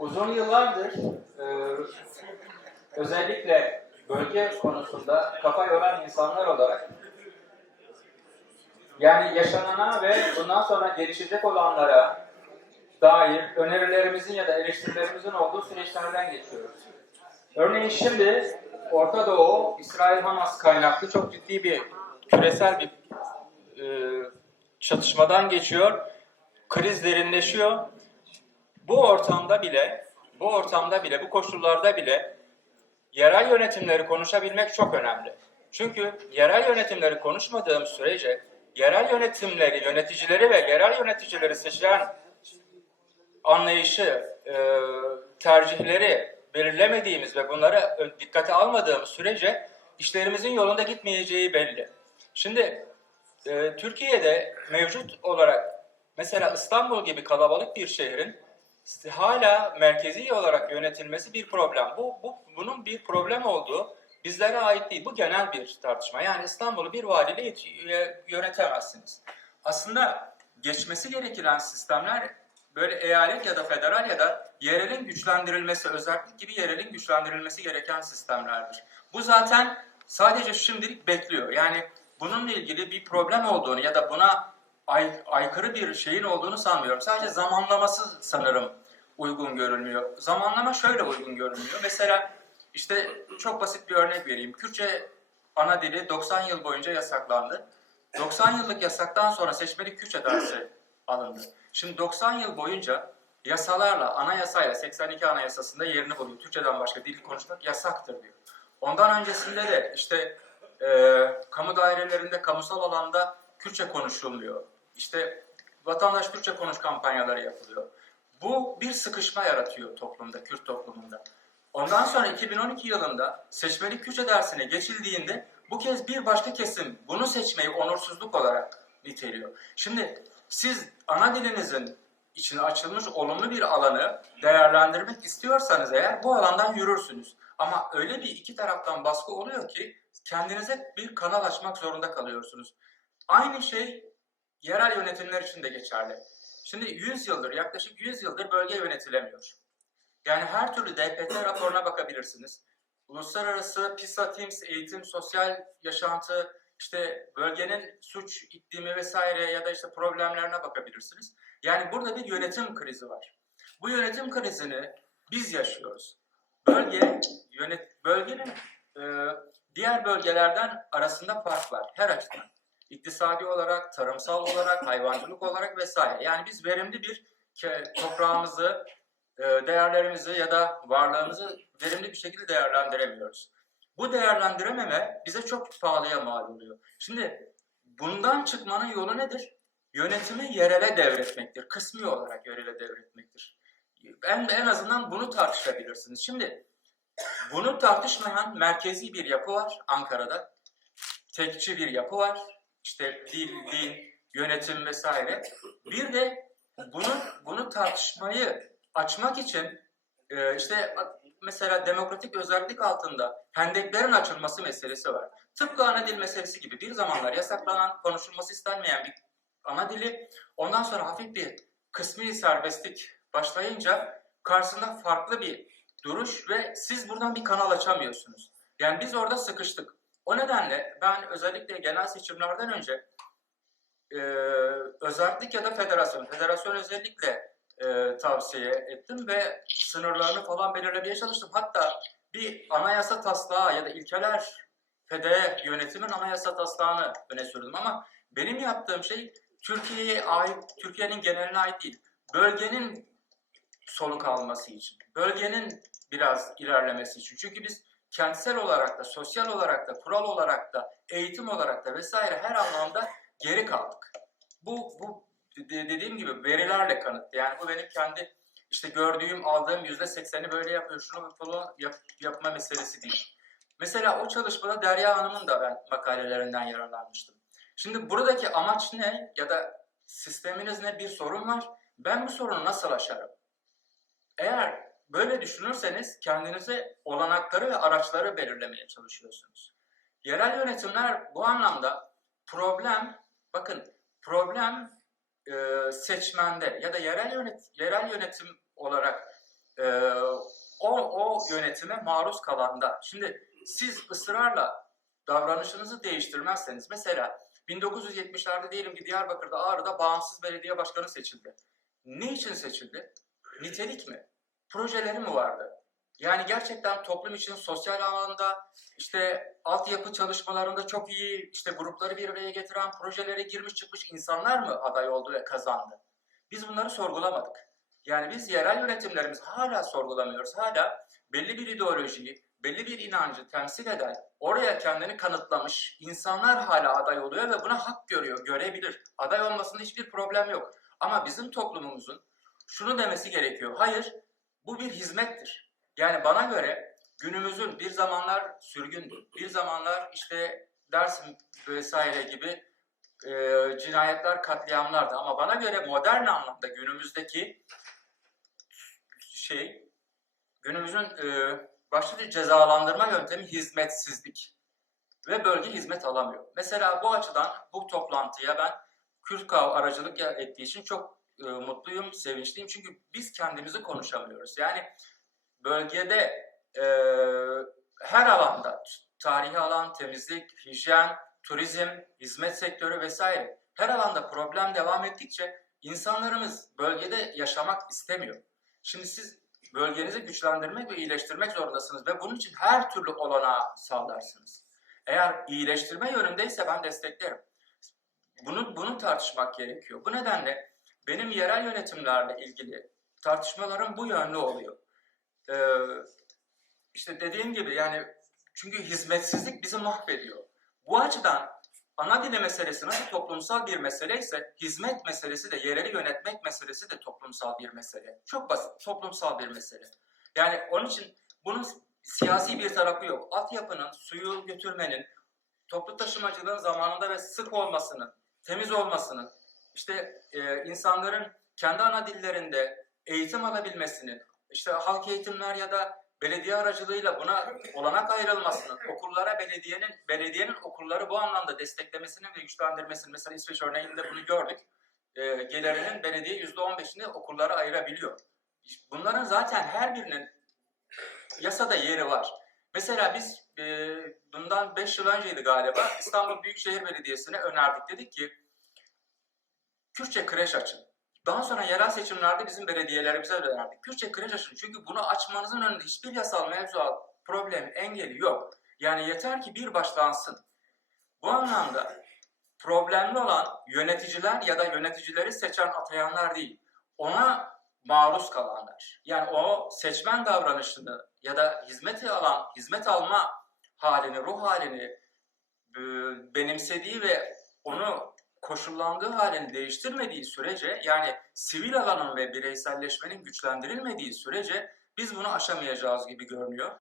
Uzun yıllardır e, özellikle bölge konusunda kafa yoran insanlar olarak yani yaşanana ve bundan sonra gelişecek olanlara dair önerilerimizin ya da eleştirilerimizin olduğu süreçlerden geçiyoruz. Örneğin şimdi Orta Doğu, İsrail-Hamas kaynaklı çok ciddi bir küresel bir e, çatışmadan geçiyor. Kriz derinleşiyor. Bu ortamda bile, bu ortamda bile, bu koşullarda bile yerel yönetimleri konuşabilmek çok önemli. Çünkü yerel yönetimleri konuşmadığım sürece yerel yönetimleri, yöneticileri ve yerel yöneticileri seçen anlayışı, e, tercihleri belirlemediğimiz ve bunları dikkate almadığımız sürece işlerimizin yolunda gitmeyeceği belli. Şimdi e, Türkiye'de mevcut olarak mesela İstanbul gibi kalabalık bir şehrin hala merkezi olarak yönetilmesi bir problem. Bu, bu bunun bir problem olduğu bizlere ait değil. Bu genel bir tartışma. Yani İstanbul'u bir valiyle e, yönetemezsiniz. Aslında geçmesi gereken sistemler böyle eyalet ya da federal ya da yerelin güçlendirilmesi, özellik gibi yerelin güçlendirilmesi gereken sistemlerdir. Bu zaten sadece şimdilik bekliyor. Yani bununla ilgili bir problem olduğunu ya da buna ay- aykırı bir şeyin olduğunu sanmıyorum. Sadece zamanlaması sanırım uygun görülmüyor. Zamanlama şöyle uygun görünüyor. Mesela işte çok basit bir örnek vereyim. Kürtçe ana dili 90 yıl boyunca yasaklandı. 90 yıllık yasaktan sonra seçmeli Kürtçe dersi alındı. Şimdi 90 yıl boyunca yasalarla, anayasayla 82 anayasasında yerini buluyor. Türkçeden başka dil konuşmak yasaktır diyor. Ondan öncesinde de işte e, kamu dairelerinde, kamusal alanda Kürtçe konuşulmuyor. İşte vatandaş Türkçe konuş kampanyaları yapılıyor. Bu bir sıkışma yaratıyor toplumda, Kürt toplumunda. Ondan sonra 2012 yılında seçmeli Kürtçe dersine geçildiğinde bu kez bir başka kesim bunu seçmeyi onursuzluk olarak niteliyor. Şimdi siz ana dilinizin içine açılmış olumlu bir alanı değerlendirmek istiyorsanız eğer bu alandan yürürsünüz. Ama öyle bir iki taraftan baskı oluyor ki kendinize bir kanal açmak zorunda kalıyorsunuz. Aynı şey yerel yönetimler için de geçerli. Şimdi 100 yıldır, yaklaşık 100 yıldır bölge yönetilemiyor. Yani her türlü DPT raporuna bakabilirsiniz. Uluslararası PISA Teams eğitim, sosyal yaşantı, işte bölgenin suç iklimi vesaire ya da işte problemlerine bakabilirsiniz. Yani burada bir yönetim krizi var. Bu yönetim krizini biz yaşıyoruz. Bölge yönet bölgenin e, diğer bölgelerden arasında fark var her açıdan. İktisadi olarak, tarımsal olarak, hayvancılık olarak vesaire. Yani biz verimli bir toprağımızı, e, değerlerimizi ya da varlığımızı verimli bir şekilde değerlendiremiyoruz. Bu değerlendirememe bize çok pahalıya mal oluyor. Şimdi bundan çıkmanın yolu nedir? Yönetimi yerele devretmektir. Kısmi olarak yerele devretmektir. En, en azından bunu tartışabilirsiniz. Şimdi bunu tartışmayan merkezi bir yapı var Ankara'da. Tekçi bir yapı var. İşte dil, din, yönetim vesaire. Bir de bunu bunu tartışmayı açmak için e, işte mesela demokratik özellik altında hendeklerin açılması meselesi var. Tıpkı ana dil meselesi gibi bir zamanlar yasaklanan, konuşulması istenmeyen bir ana dili ondan sonra hafif bir kısmi serbestlik başlayınca karşısında farklı bir duruş ve siz buradan bir kanal açamıyorsunuz. Yani biz orada sıkıştık. O nedenle ben özellikle genel seçimlerden önce e, özellik ya da federasyon, federasyon özellikle e, tavsiye ettim ve sınırlarını falan belirlemeye çalıştım. Hatta bir anayasa taslağı ya da ilkeler FD yönetimin anayasa taslağını öne sürdüm ama benim yaptığım şey Türkiye'ye ait, Türkiye'nin geneline ait değil. Bölgenin soluk alması için, bölgenin biraz ilerlemesi için. Çünkü biz kentsel olarak da, sosyal olarak da, kural olarak da, eğitim olarak da vesaire her anlamda geri kaldık. Bu, bu de- dediğim gibi verilerle kanıtlı. Yani bu benim kendi işte gördüğüm, aldığım yüzde sekseni böyle yapıyor, şunu falan yap, yapma meselesi değil. Mesela o çalışmada Derya Hanım'ın da ben makalelerinden yararlanmıştım. Şimdi buradaki amaç ne ya da sisteminiz ne bir sorun var. Ben bu sorunu nasıl aşarım? Eğer böyle düşünürseniz kendinize olanakları ve araçları belirlemeye çalışıyorsunuz. Yerel yönetimler bu anlamda problem, bakın problem e, seçmende ya da yerel yönet yerel yönetim olarak e, o, o yönetime maruz kalanda. Şimdi siz ısrarla davranışınızı değiştirmezseniz mesela 1970'lerde diyelim ki Diyarbakır'da Ağrı'da bağımsız belediye başkanı seçildi. Ne için seçildi? Nitelik mi? Projeleri mi vardı? Yani gerçekten toplum için sosyal alanda işte altyapı çalışmalarında çok iyi işte grupları bir araya getiren projelere girmiş çıkmış insanlar mı aday oldu ve kazandı? Biz bunları sorgulamadık. Yani biz yerel yönetimlerimiz hala sorgulamıyoruz. Hala belli bir ideolojiyi, belli bir inancı temsil eden, oraya kendini kanıtlamış insanlar hala aday oluyor ve buna hak görüyor, görebilir. Aday olmasında hiçbir problem yok. Ama bizim toplumumuzun şunu demesi gerekiyor. Hayır, bu bir hizmettir. Yani bana göre günümüzün bir zamanlar sürgündü, bir zamanlar işte Dersim vesaire gibi e, cinayetler, katliamlardı. Ama bana göre modern anlamda günümüzdeki şey, günümüzün e, başlıca cezalandırma yöntemi hizmetsizlik ve bölge hizmet alamıyor. Mesela bu açıdan bu toplantıya ben Kürtkav aracılık ettiği için çok e, mutluyum, sevinçliyim. Çünkü biz kendimizi konuşamıyoruz. Yani bölgede e, her alanda, tarihi alan, temizlik, hijyen, turizm, hizmet sektörü vesaire her alanda problem devam ettikçe insanlarımız bölgede yaşamak istemiyor. Şimdi siz bölgenizi güçlendirmek ve iyileştirmek zorundasınız ve bunun için her türlü olanağı sağlarsınız. Eğer iyileştirme yönündeyse ben desteklerim. Bunu, bunu tartışmak gerekiyor. Bu nedenle benim yerel yönetimlerle ilgili tartışmalarım bu yönlü oluyor. Ee, işte dediğim gibi yani çünkü hizmetsizlik bizi mahvediyor. Bu açıdan ana dili meselesi nasıl toplumsal bir mesele ise hizmet meselesi de yereli yönetmek meselesi de toplumsal bir mesele. Çok basit toplumsal bir mesele. Yani onun için bunun siyasi bir tarafı yok. Altyapının, suyu götürmenin, toplu taşımacılığın zamanında ve sık olmasının, temiz olmasının, işte e, insanların kendi ana dillerinde eğitim alabilmesinin, işte halk eğitimler ya da belediye aracılığıyla buna olanak ayrılmasının, okullara belediyenin belediyenin okulları bu anlamda desteklemesinin ve güçlendirmesinin, mesela İsveç örneğinde bunu gördük. E, gelirinin belediye yüzde on beşini okullara ayırabiliyor. Bunların zaten her birinin yasada yeri var. Mesela biz e, bundan 5 yıl önceydi galiba İstanbul Büyükşehir Belediyesi'ne önerdik. Dedik ki Kürtçe kreş açın. Daha sonra yerel seçimlerde bizim belediyelerimize de önerdik. Kürtçe kreş açın. Çünkü bunu açmanızın önünde hiçbir yasal mevzuat problem, engeli yok. Yani yeter ki bir başlansın. Bu anlamda problemli olan yöneticiler ya da yöneticileri seçen atayanlar değil. Ona maruz kalanlar. Yani o seçmen davranışını ya da hizmeti alan, hizmet alma halini, ruh halini benimsediği ve onu koşullandığı halini değiştirmediği sürece yani sivil alanın ve bireyselleşmenin güçlendirilmediği sürece biz bunu aşamayacağız gibi görünüyor.